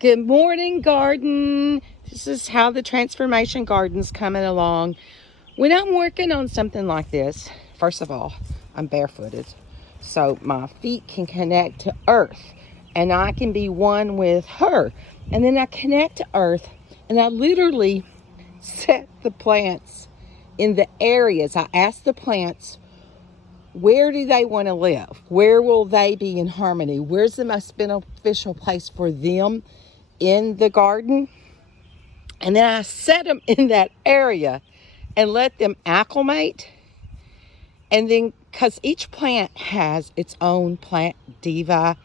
Good morning, garden. This is how the transformation garden's coming along. When I'm working on something like this, first of all, I'm barefooted, so my feet can connect to earth and I can be one with her. And then I connect to earth and I literally set the plants in the areas. I ask the plants, where do they want to live? Where will they be in harmony? Where's the most beneficial place for them in the garden? And then I set them in that area and let them acclimate. And then, because each plant has its own plant diva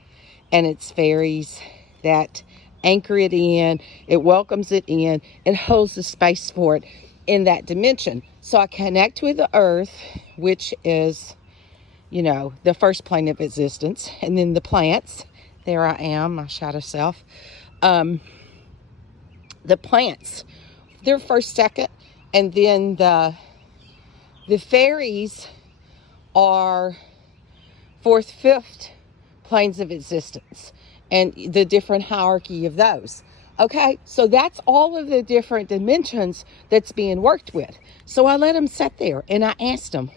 and its fairies that anchor it in, it welcomes it in, it holds the space for it in that dimension. So I connect with the earth, which is, the first plane of existence, and then the plants. There I am, my shadow self. The plants, they're first, second, and then the fairies are fourth, fifth planes of existence, and the different hierarchy of those. Okay, so that's all of the different dimensions that's being worked with. So I let them sit there, and I asked them,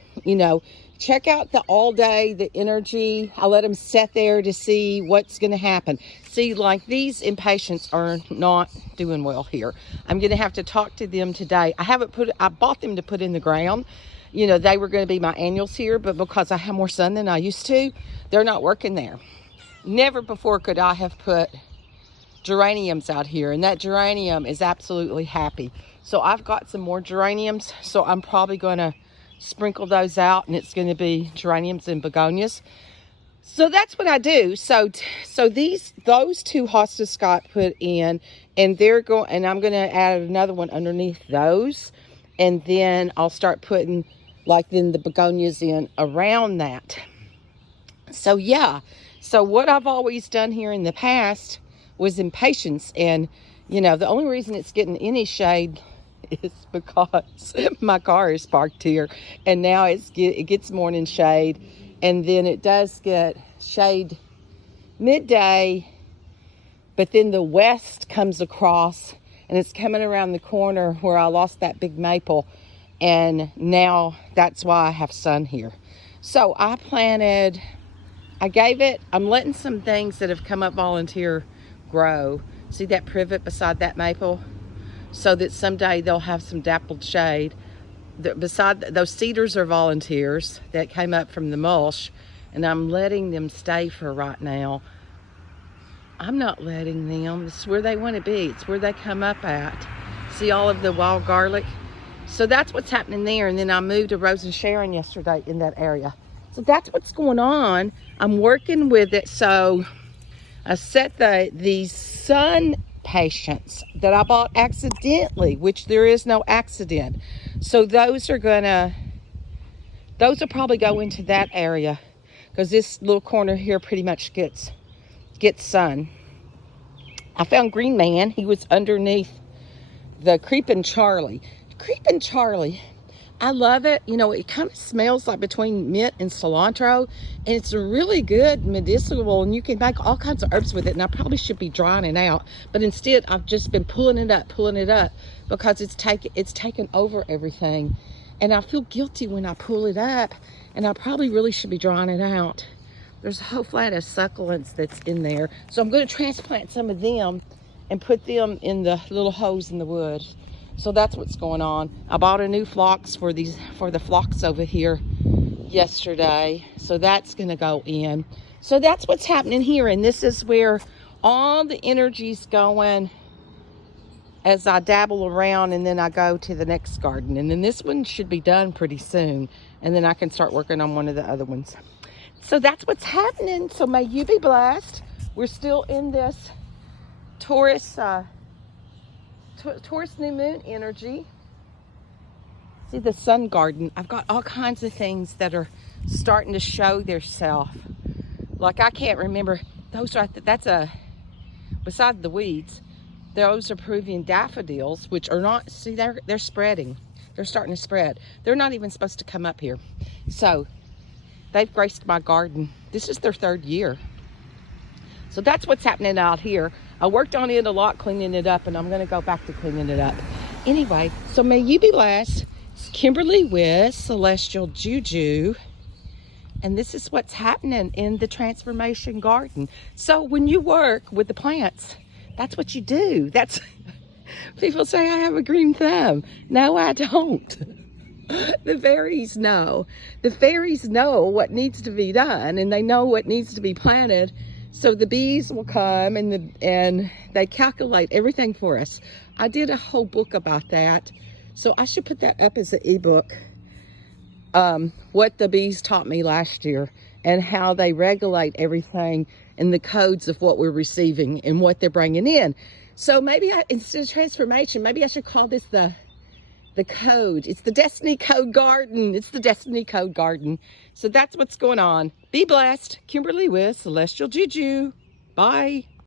check out the all day, the energy. I let them sit there to see what's going to happen. See, like these impatiens are not doing well here. I'm going to have to talk to them today. I bought them to put in the ground. They were going to be my annuals here, but because I have more sun than I used to, they're not working there. Never before could I have put geraniums out here, and that geranium is absolutely happy. So I've got some more geraniums, so I'm probably going to sprinkle those out, and it's going to be geraniums and begonias. So that's what I do. So those two hostas got put in, and I'm going to add another one underneath those, and then I'll start putting the begonias in around that. So yeah, so what I've always done here in the past was impatiens, and the only reason it's getting any shade is because my car is parked here, and now it gets morning shade, and then it does get shade midday, but then the west comes across, and it's coming around the corner where I lost that big maple, and now that's why I have sun here. So I'm letting some things that have come up volunteer grow. See that privet beside that maple? So that someday they'll have some dappled shade. Beside those cedars are volunteers that came up from the mulch, and I'm letting them stay for right now. I'm not letting them. It's where they want to be. It's where they come up at. See all of the wild garlic? So that's what's happening there. And then I moved a Rose and Sharon yesterday in that area. So that's what's going on. I'm working with it. So I set these sun patients that I bought accidentally, which there is no accident. So those will probably go into that area, because this little corner here pretty much gets sun. I found Green Man. He was underneath the Creepin' Charlie. Creepin' Charlie, I love it. It kind of smells like between mint and cilantro, and it's really good medicinal, and you can make all kinds of herbs with it. And I probably should be drying it out, but instead I've just been pulling it up because it's taken over everything, and I feel guilty when I pull it up, and I probably really should be drying it out. There's a whole flat of succulents that's in there, so I'm going to transplant some of them and put them in the little holes in the wood. So that's what's going on. I bought a new phlox for the phlox over here yesterday. So that's going to go in. So that's what's happening here. And this is where all the energy's going as I dabble around, and then I go to the next garden. And then this one should be done pretty soon. And then I can start working on one of the other ones. So that's what's happening. So may you be blessed. We're still in this Taurus new moon energy. See the sun garden. I've got all kinds of things that are starting to show their self. Like I can't remember those beside the weeds, those are Peruvian daffodils, which are not, see, they're spreading. They're starting to spread. They're not even supposed to come up here. So they've graced my garden. This is their third year. So that's what's happening out here. I worked on it a lot, cleaning it up, and I'm going to go back to cleaning it up. Anyway, so may you be blessed. It's Kimberly with Celestial Juju. And this is what's happening in the Transformation Garden. So when you work with the plants, that's what you do. That's people say I have a green thumb. No, I don't. The fairies know. The fairies know what needs to be done, and they know what needs to be planted. So the bees will come and they calculate everything for us. I did a whole book about that. So I should put that up as an ebook. What the bees taught me last year and how they regulate everything and the codes of what we're receiving and what they're bringing in. So maybe instead of transformation, maybe I should call this the code. It's the Destiny Code Garden. It's the Destiny Code Garden. So that's what's going on. Be blessed. Kimberly with Celestial Juju. Bye.